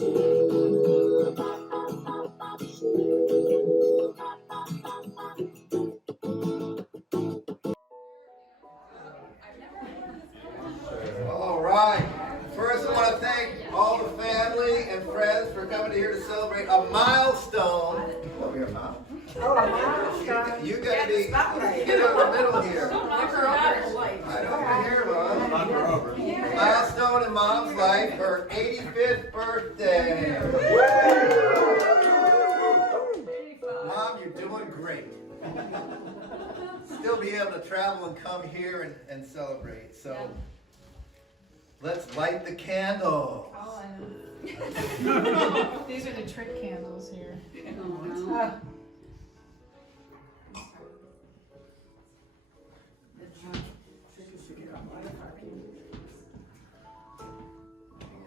All right. First, I want to thank all the family and friends for coming here to celebrate a milestone. Oh, you're a mom. Oh, a milestone. You got to be get in the middle here. I know you're here, Mom. Milestone in Mom's life, her 85th birthday. Mom, you're doing great. Still be able to travel and come here and celebrate. So let's light the candles. Oh, I know. These are the trick candles here.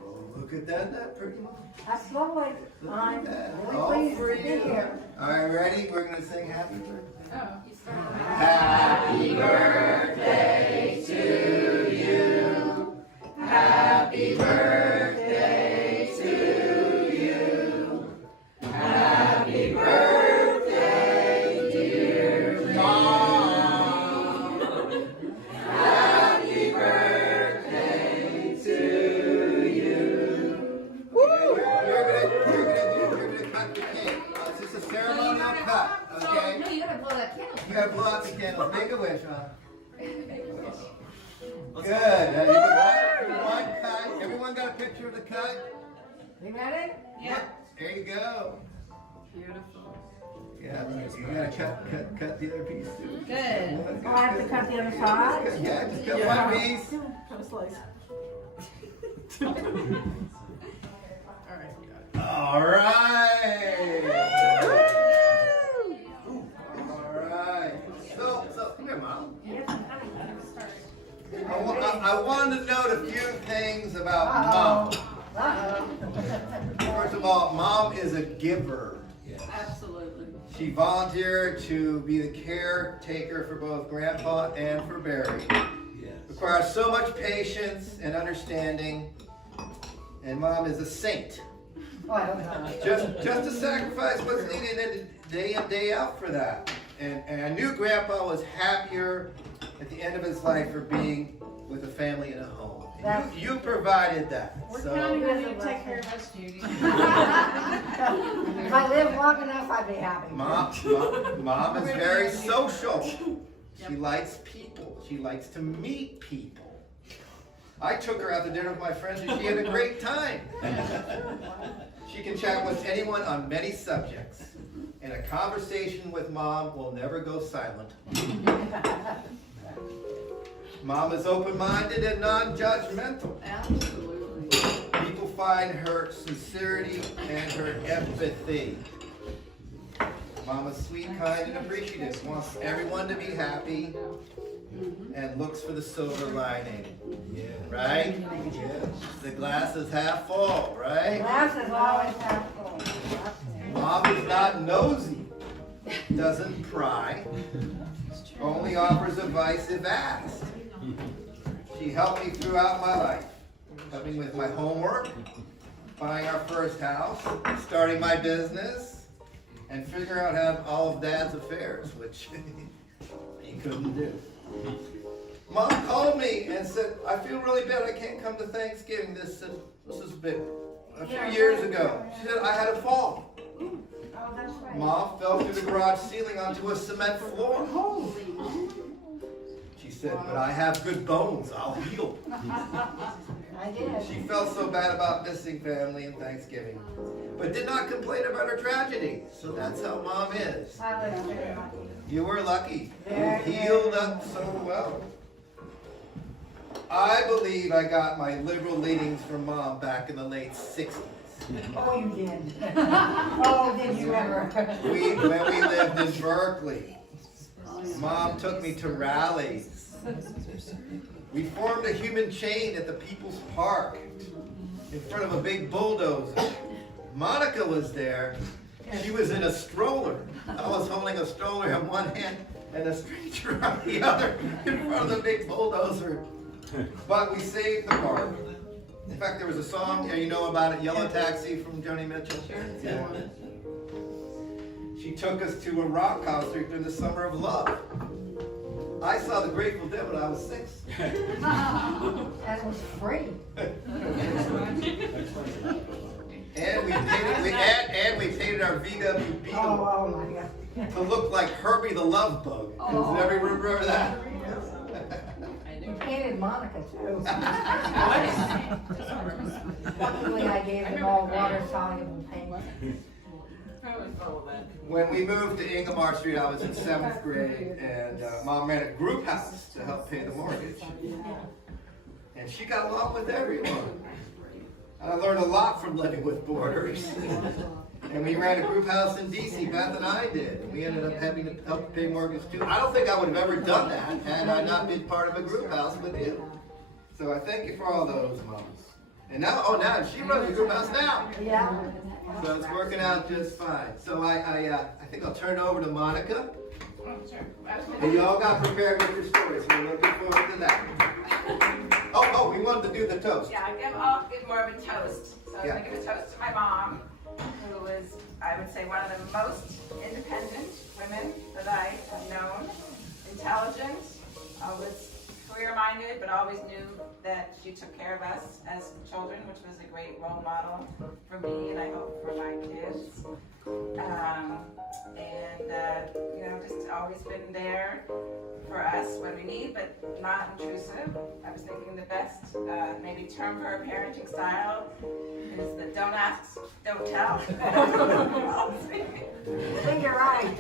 Oh, look at that, that pretty one. That's lovely. Look I'm at that. really All pleased for to be you. here. All right, ready? We're going to sing happy birthday. Oh. Happy birthday to you. Happy birthday to you. Happy birthday, dear Mom. Happy birthday to you. Woo! You're gonna cut the cake. It's just a ceremonial cut, okay? No, you gotta blow that candle. You gotta blow out the candles. Make a wish, huh? Good. Now you got one cut. Everyone got a picture of the cut? You ready? Yeah. There you go. Beautiful. Yeah, you gotta cut the other piece too. Good. Oh, I have to cut the other side? Yeah, just cut one piece. Cut a slice. All right. All right. All right. So come here, Mom. I wanted to note a few things about Mom. First of all, Mom is a giver. Absolutely. She volunteered to be the caretaker for both Grandpa and for Barry. Requires so much patience and understanding. And Mom is a saint. Oh, I hope not. Just to sacrifice what's needed day in, day out for that. And I knew Grandpa was happier at the end of his life for being with a family in a home. And you provided that. We're So counting on you to take care of us, Judy. If I live long enough, I'd be happy. Mom is very social. She likes people. She likes to meet people. I took her out to dinner with my friends and she had a great time. She can chat with anyone on many subjects. And a conversation with Mom will never go silent. Mom is open-minded and non-judgmental. Absolutely. People find her sincerity and her empathy. Mom is sweet, kind, and appreciative. Wants everyone to be happy and looks for the silver lining. Right? The glass is half full, right? Glass is always half full. Mom is not nosy, doesn't pry, only offers advice if asked. She helped me throughout my life, helping with my homework, buying our first house, starting my business, and figuring out how all of Dad's affairs, which he couldn't do. Mom called me and said, I feel really bad, I can't come to Thanksgiving. This has been a few years ago. She said, I had a fall. Oh, that's right. Mom fell through the garage ceiling onto a cement floor. She said, but I have good bones, I'll heal. I did. She felt so bad about missing family and Thanksgiving, but did not complain about her tragedy. So that's how Mom is. I was very lucky. You were lucky. You Very, healed up so well. I believe I got my liberal leanings from Mom back in the late 60s. Oh, you did. Oh, did you ever? When we lived in Berkeley, Mom took me to rallies. We formed a human chain at the People's Park in front of a big bulldozer. Monica was there. She was in a stroller. I was holding a stroller in one hand and a stretcher on the other in front of the big bulldozer. But we saved the park. In fact, there was a song, you know about it, Yellow Taxi from Joni Mitchell? Sure. Yeah. She took us to a rock concert during the Summer of Love. I saw the Grateful Dead when I was 6. And it was free. And we painted our VW Beetle Oh my God. to look like Herbie the Love Bug. Does everyone remember that? You painted Monica too. Luckily, I gave them all water-soluble paint. When we moved to Ingomar Street, I was in 7th grade, and Mom ran a group house to help pay the mortgage. And she got along with everyone. And I learned a lot from living with boarders. And we ran a group house in DC, Beth and I did. And we ended up having to help pay mortgage too. I don't think I would have ever done that had I not been part of a group house with you. So I thank you for all those moms. And now, now she runs the group house now. Yeah. So it's working out just fine. So I think I'll turn it over to Monica. And you all got prepared with your stories, so we're looking forward to that. Oh, we wanted to do the toast. Yeah, I'll give more of a toast. So I'm Yeah. going to give a toast to my mom, who was, I would say, one of the most independent women that I have known. Intelligent, always career-minded, but always knew that she took care of us as children, which was a great role model for me, and I hope for my kids. Just always been there for us when we need, but not intrusive. I was thinking the best maybe term for her parenting style is the don't ask, don't tell. I think you're right.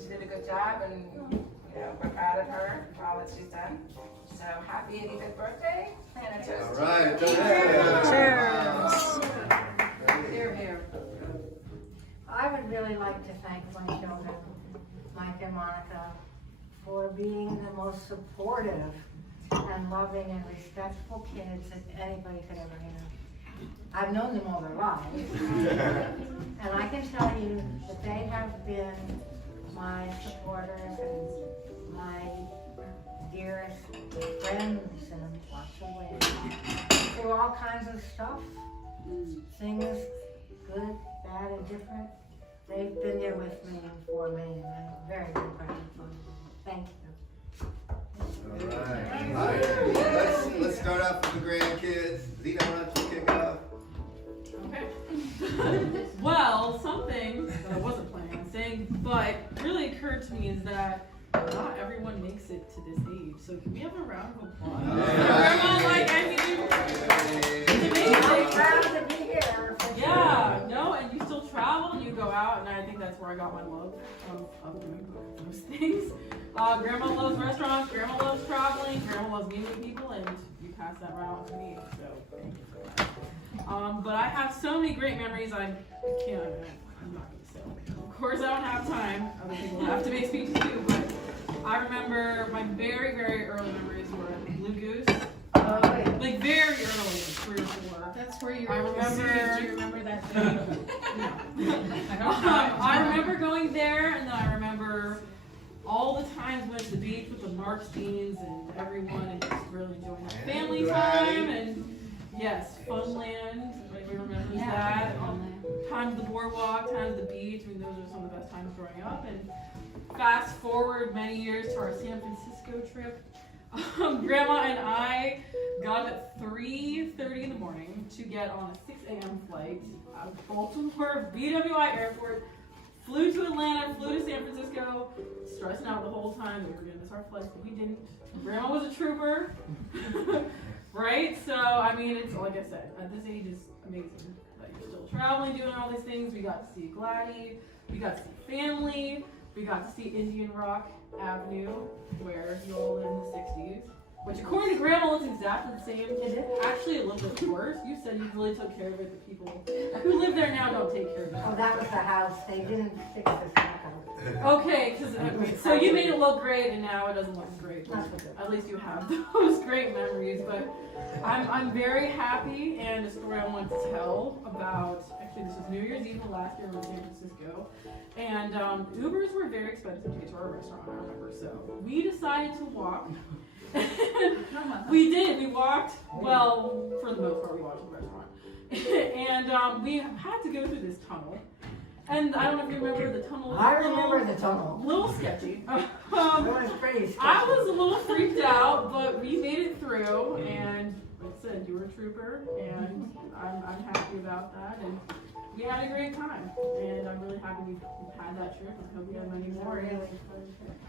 She did a good job, and we're proud of her for all that she's done. So happy 85th birthday, and a toast. All right. Cheers. Here, here. I would really like to thank my children, Mike and Monica, for being the most supportive and loving and respectful kids that anybody could ever have. I've known them all their lives, and I can tell you that they have been my supporters and my dearest friends in lots of ways. Through all kinds of stuff, things good, bad, and different. They've been there with me and for me, and I'm very, very grateful. Thank you. All right. Let's start off with the grandkids. Zita, why don't you kick off? Okay. Well, something that I wasn't planning on saying, but really occurred to me is that not everyone makes it to this age. So can we have a round of applause? It's amazing. I'm proud to be here. Yeah, no, and you still travel and you go out, and I think that's where I got my love of doing those things. Grandma loves restaurants, Grandma loves traveling, Grandma loves meeting people, and you pass that right on to me. So thank you for that. But I have so many great memories. I'm not going to say. Of course, I don't have time. Other people have to make speeches too. But I remember my very, very early memories were Blue Goose. Like very early, like 3 or 4. That's where you I remember. Do you remember that thing? I remember going there, and then I remember all the times we went to the beach with the Marksteins and everyone, and just really enjoying that family time. And yes, Funland. Like we remember that. Times the boardwalk, times the beach. I mean, those are some of the best times growing up. And fast forward many years to our San Francisco trip. Grandma and I got up at 3:30 in the morning to get on a 6 a.m. flight out of Baltimore BWI Airport, flew to Atlanta, flew to San Francisco, stressing out the whole time that we were going to miss our flights, but we didn't. Grandma was a trooper, right? So, I mean, it's like I said, at this age is amazing that you're still traveling, doing all these things. We got to see Gladys, we got to see family, we got to see Indian Rock Avenue, where you all lived in the 60s, which according to Grandma looks exactly the same. It is actually a little bit worse. You said you really took care of it. The people who live there now don't take care of it. Oh, that was the house. They didn't fix this back up. Okay, so you made it look great, and now it doesn't look great. At least you have those great memories. But I'm very happy, and a story I want to tell about. Actually, this was New Year's Eve of last year in San Francisco, and Ubers were very expensive to get to our restaurant. I remember, so we decided to walk. We Well, for the most part, we watched the restaurant. And we had to go through this tunnel. And I don't know if you remember the tunnel. I remember the tunnel. A little sketchy. It was pretty sketchy. I was a little freaked out, but we made it through. And like I said, you were a trooper, and I'm happy about that. And we had a great time. And I'm really happy we've had that trip. I hope we have many more.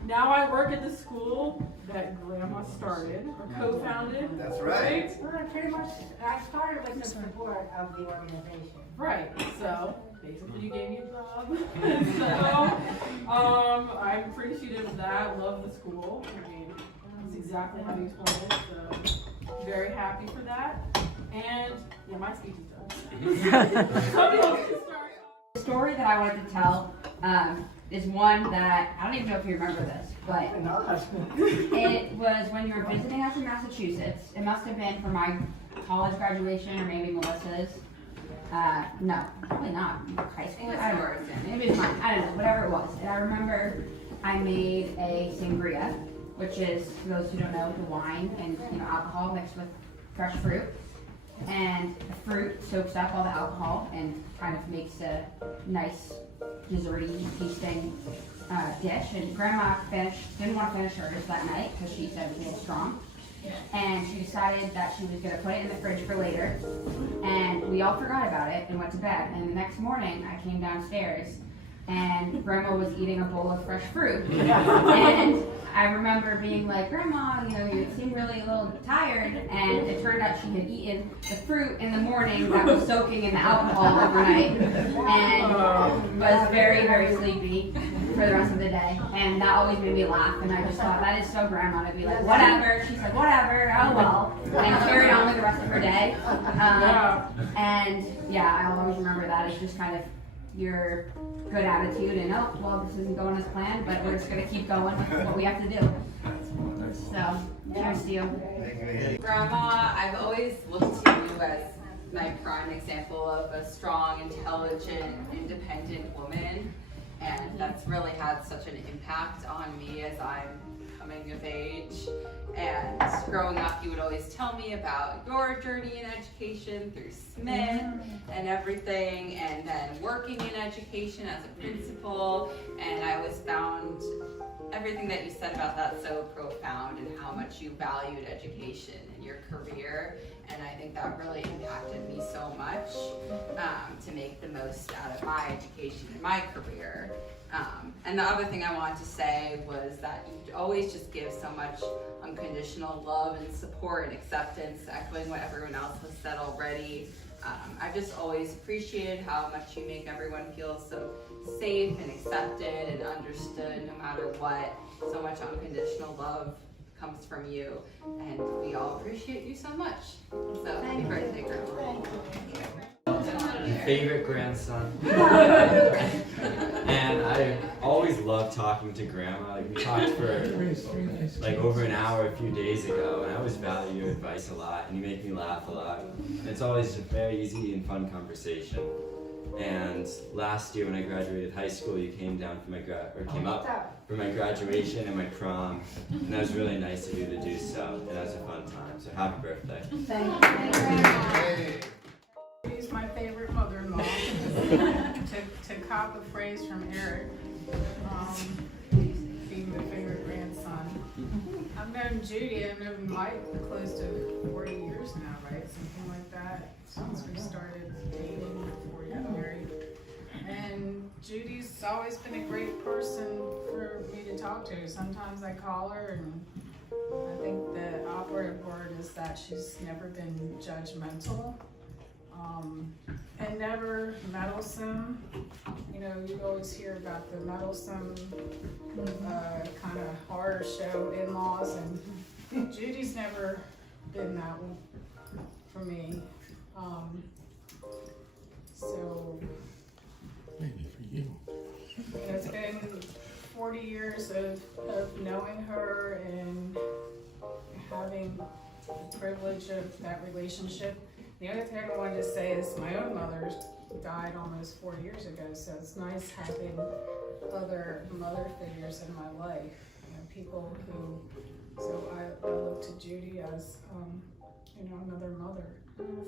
Now I work at the school that Grandma started or co-founded. That's right. Well, pretty much, I started with the support of the organization. Right. So basically, you gave me a job. So I'm appreciative of that. Love the school. I mean, that's exactly how you explained it. So very happy for that. And yeah, my speech is done. Somebody else can start. The story that I wanted to tell is one that, I don't even know if you remember this, but it was when you were visiting us in Massachusetts. It must have been for my college graduation or maybe Melissa's. No, probably not. High school? I don't know. Maybe it was mine. I don't know. Whatever it was. And I remember I made a sangria, which is, for those who don't know, the wine and alcohol mixed with fresh fruit. And the fruit soaks up all the alcohol and kind of makes a nice desserty tasting dish. And Grandma didn't want to finish hers that night because she said it was a little strong. And she decided that she was going to put it in the fridge for later. And we all forgot about it and went to bed. And the next morning I came downstairs and Grandma was eating a bowl of fresh fruit. And I remember being like, Grandma, you seem really a little tired. And it turned out she had eaten the fruit in the morning that was soaking in the alcohol overnight and was very, very sleepy for the rest of the day. And that always made me laugh. And I just thought, that is so Grandma to be like, whatever. She's like, whatever, oh well. And carried on with the rest of her day. And yeah, I'll always remember that. It's just kind of your good attitude and, oh, well, this isn't going as planned, but we're just going to keep going with what we have to do. So, cheers to you. Grandma, I've always looked to you as my prime example of a strong, intelligent, independent woman, and that's really had such an impact on me as I'm coming of age. And growing up, you would always tell me about your journey in education through Smith and everything, and then working in education as a principal, and I always found everything that you said about that so profound and how much you valued education and your career, and I think that really impacted me so much to make the most out of my education and my career. And the other thing I wanted to say was that you always just give so much unconditional love and support and acceptance, echoing what everyone else has said already. I've just always appreciated how much you make everyone feel so safe and accepted and understood no matter what. So much unconditional love comes from you, and we all appreciate you so much. So happy birthday, Grandma. Favorite grandson. And I always loved talking to Grandma. Like, we talked for like over an hour a few days ago, and I always value your advice a lot, and you make me laugh a lot. And it's always a very easy and fun conversation. And last year when I graduated high school, you came down for my came up for my graduation and my prom, and that was really nice of you to do so, and that was a fun time. So happy birthday. Thank you. She's my favorite mother-in-law. to cop a phrase from Eric, being the favorite grandson. I've known Judy, I've known Mike close to 40 years now, right? Something like that, since we started dating before we got married. And Judy's always been a great person for me to talk to. Sometimes I call her, and I think the operative word is that she's never been judgmental. And never meddlesome. You always hear about the meddlesome kind of horror show in-laws, and Judy's never been that one for me. So Maybe for you. it's been 40 years of knowing her and having the privilege of that relationship. The other thing I wanted to say is my own mother died almost 4 years ago, so it's nice having other mother figures in my life. People who, so I look to Judy as another mother.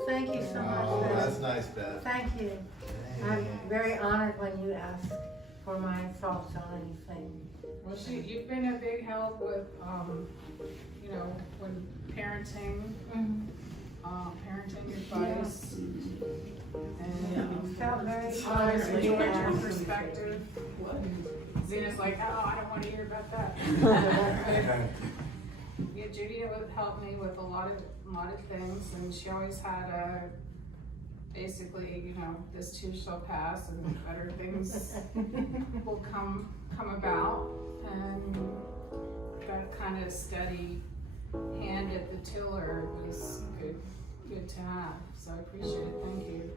Thank you so much, Oh, Beth. that's nice, Beth. Thank you. I'm very honored when you ask for my thoughts on anything. Well, you've been a big help with, when parenting, parenting advice. And Felt very I honored always when you enjoyed your asked. perspective. Zena's like, oh, I don't want to hear about that. Yeah, Judy would help me with a lot of things, and she always had basically, this too shall pass, and better things will come about, and that kind of steady hand at the tiller was good to have. So I appreciate it. Thank you.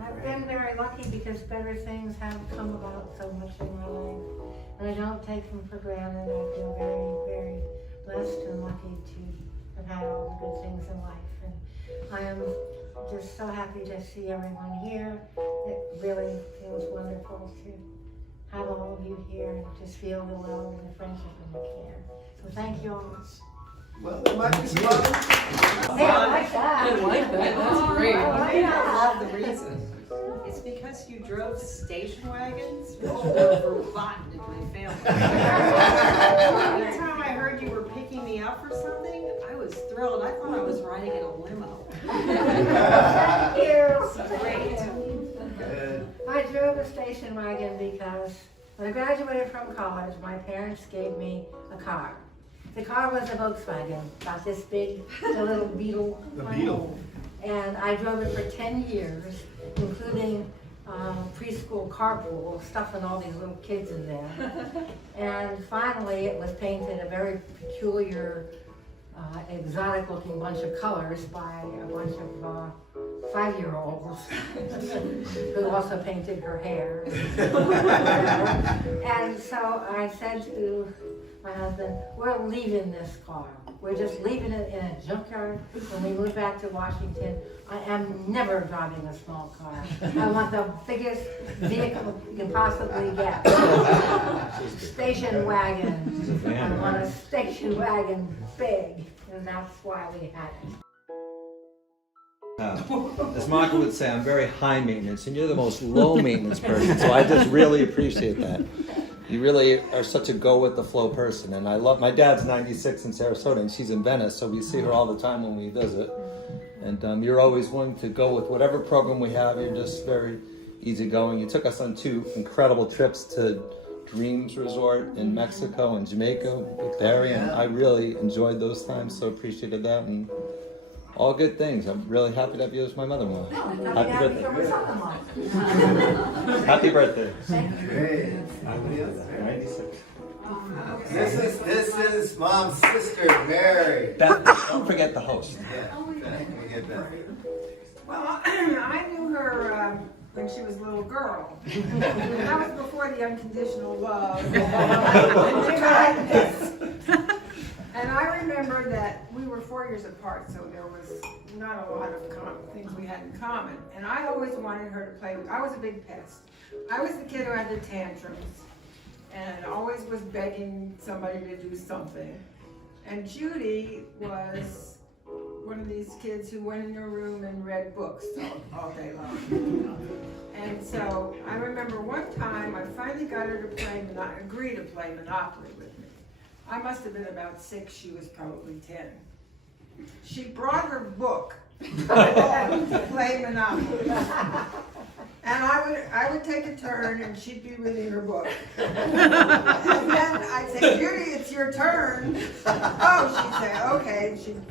I've been very lucky because better things have come about so much in my life. And I don't take them for granted. I feel very, very blessed and lucky to have had all the good things in life. And I am just so happy to see everyone here. It really feels wonderful to have all of you here and just feel the love and the friendship and the care. So thank you all. Well, there might be some others. Hey, I like that. I like that, that's great. I love the reason. It's because you drove station wagons, which were forgotten in my family. Every time I heard you were picking me up for something, I was thrilled. I thought I was riding in a limo. Thank you. Great. Good. I drove a station wagon because when I graduated from college, my parents gave me a car. The car was a Volkswagen, about this big, the little Beetle. The Beetle. And I drove it for 10 years, including preschool carpool, stuffing all these little kids in there. And finally, it was painted a very peculiar, exotic looking bunch of colors by a bunch of 5-year-olds who also painted her hair. And so I said to my husband, we're leaving this car. We're just leaving it in a junkyard. When we move back to Washington, I am never driving a small car. I want the biggest vehicle you can possibly get. Station wagon. I want a station wagon big, and that's why we had it. As Marco would say, I'm very high maintenance, and you're the most low maintenance person, so I just really appreciate that. You really are such a go with the flow person, and I love, my dad's 96 in Sarasota, and she's in Venice, so we see her all the time when we visit. And you're always willing to go with whatever program we have. You're just very easygoing. You took us on 2 incredible trips to Dreams Resort in Mexico and Jamaica with Barry, and I really enjoyed those times, so appreciated that. And all good things. I'm really happy to have you as my mother-in-law. Happy birthday. Happy birthday. Great. 96. This is Mom's sister, Mary. Beth, don't forget the host. Yeah, Beth, we get Beth. Well, I knew her when she was a little girl. That was before the unconditional love. And I remember that we were 4 years apart, so there was not a lot of things we had in common. And I always wanted her to play with. I was a big pest. I was the kid who had the tantrums and always was begging somebody to do something. And Judy was one of these kids who went in her room and read books all day long. And so I remember one time I finally got her to agree to play Monopoly with me. I must have been about 6, she was probably 10. She brought her book to play Monopoly. And I would take a turn and she'd be reading her book. And then I'd say, Judy, it's your turn. Oh, she'd say, okay. She'd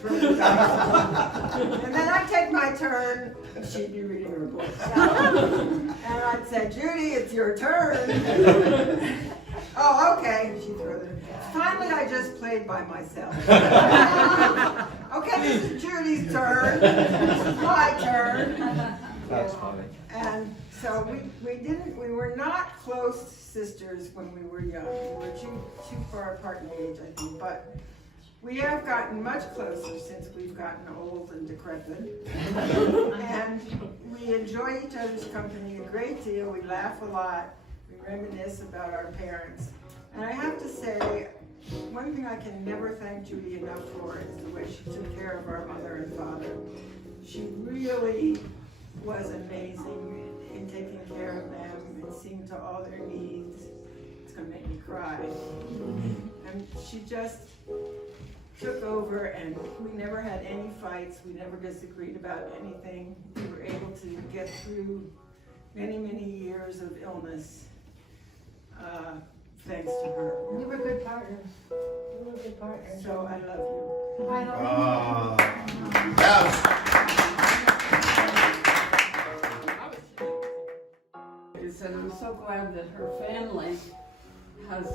throw the dice. And then I'd take my turn and she'd be reading her book. And I'd say, Judy, it's your turn. Oh, okay. She'd throw the. Finally, I just played by myself. Okay, this is Judy's turn. This is my turn. That's funny. And so we were not close sisters when we were young. We were too far apart in age, I think. But we have gotten much closer since we've gotten old and decrepit. And we enjoy each other's company a great deal. We laugh a lot. We reminisce about our parents. And I have to say, one thing I can never thank Judy enough for is the way she took care of our mother and father. She really was amazing in taking care of them and seeing to all their needs. It's gonna make me cry. And she just took over, and we never had any fights. We never disagreed about anything. We were able to get through many, many years of illness, thanks to her. We were good partners. We were good partners. So I love you. I love you. And I'm so glad that her family has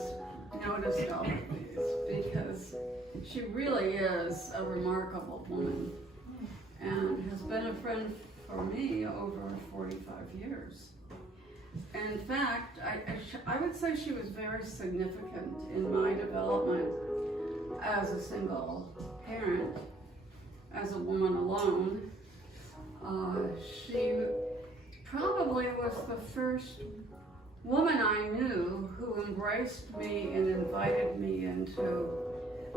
noticed all of these, because she really is a remarkable woman and has been a friend for me over 45 years. And in fact, I would say she was very significant in my development as a single parent, as a woman alone. She probably was the first woman I knew who embraced me and invited me into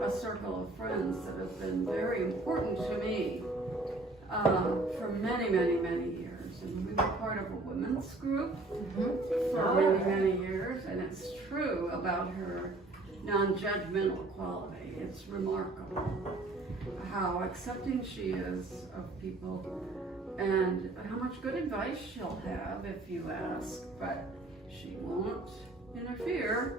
a circle of friends that have been very important to me for many, many, many years. And we were part of a women's group for many, many years, and it's true about her non-judgmental quality. It's remarkable how accepting she is of people and how much good advice she'll have if you ask, but she won't interfere.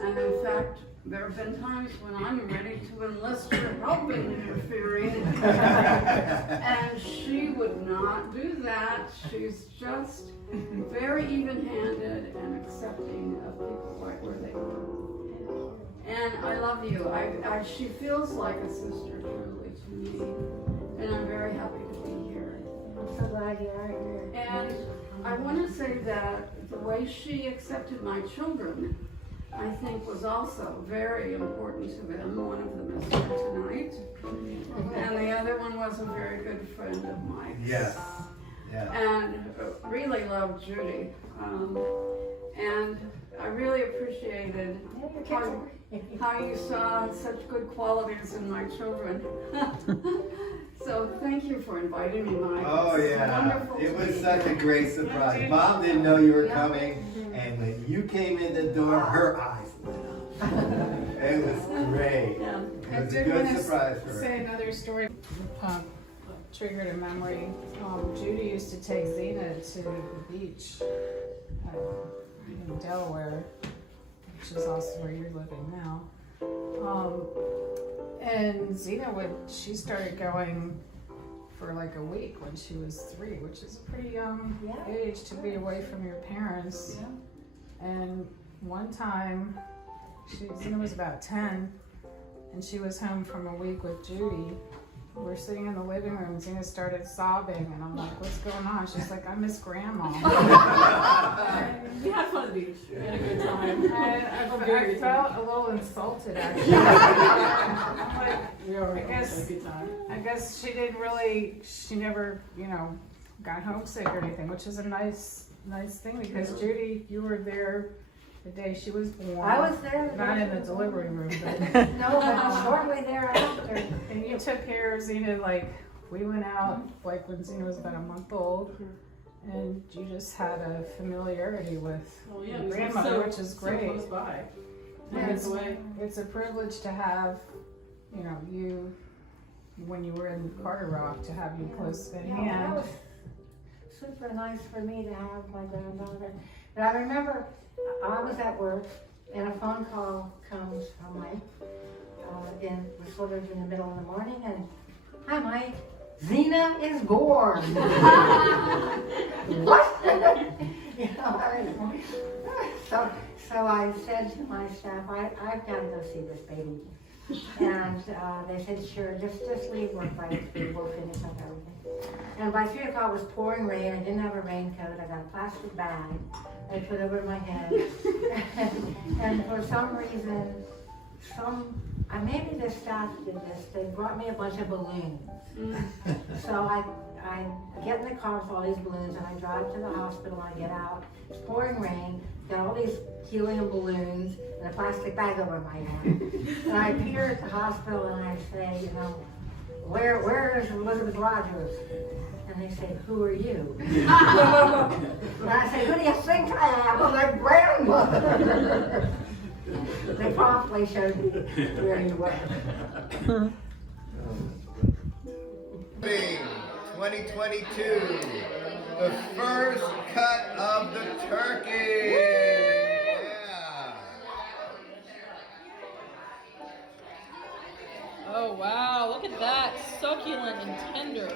And in fact, there have been times when I'm ready to enlist her help in interfering, and she would not do that. She's just very even-handed and accepting of people right where they are. And I love you. She feels like a sister truly to me, and I'm very happy to be here. I'm so glad you are here. And I want to say that the way she accepted my children, I think, was also very important to them. One of them is here tonight, and the other one was a very good friend of mine. Yes. Yeah. And really loved Judy. And I really appreciated how you saw such good qualities in my children. So thank you for inviting me, Mike. Oh yeah, it was such a great surprise. Mom didn't know you were coming, and when you came in the door, her eyes lit up. It was great. Yeah. It was a good surprise for her. Say another story. Triggered a memory. Judy used to take Zena to the beach in Delaware, which is also where you're living now. And Zena she started going for like a week when she was 3, which is a pretty young age to be away from your parents. Yeah. And one time, Zena was about 10, and she was home from a week with Judy. We're sitting in the living room, and Zena started sobbing, and I'm like, what's going on? She's like, I miss Grandma. We had fun at the beach. We had a good time. And I felt a little insulted, actually. I guess she didn't really, she never, got homesick or anything, which is a nice thing, because Judy, you were there the day she was born. I was there. Not in the delivery room, but. No, but shortly thereafter. And you took care of Zena, like, we went out, like, when Zena was about a month old, and you just had a familiarity with your grandmother, which is great. So close by. And it's a privilege to have, you, when you were in Carter Rock, to have you close at hand. That was super nice for me to have my granddaughter. But I remember I was at work, and a phone call comes from Mike. We're sort of in the middle of the morning, and hi, Mike. Zena is born. What? So I said to my staff, I've got to go see this baby. And they said, sure, just leave work by 3, we'll finish up everything. And by 3 o'clock it was pouring rain. I didn't have a raincoat. I got a plastic bag I put over my head. And for some reason, maybe the staff did this, they brought me a bunch of balloons. So I get in the car with all these balloons and I drive to the hospital, I get out, it's pouring rain, got all these helium balloons and a plastic bag over my head. And I appear at the hospital and I say, you know, where is Elizabeth Rogers? And they say, who are you? And I say, who do you think I am? I'm my grandmother. They promptly showed me where you were. 2022, the first cut of the turkey. Yeah. Oh wow, look at that, succulent and tender.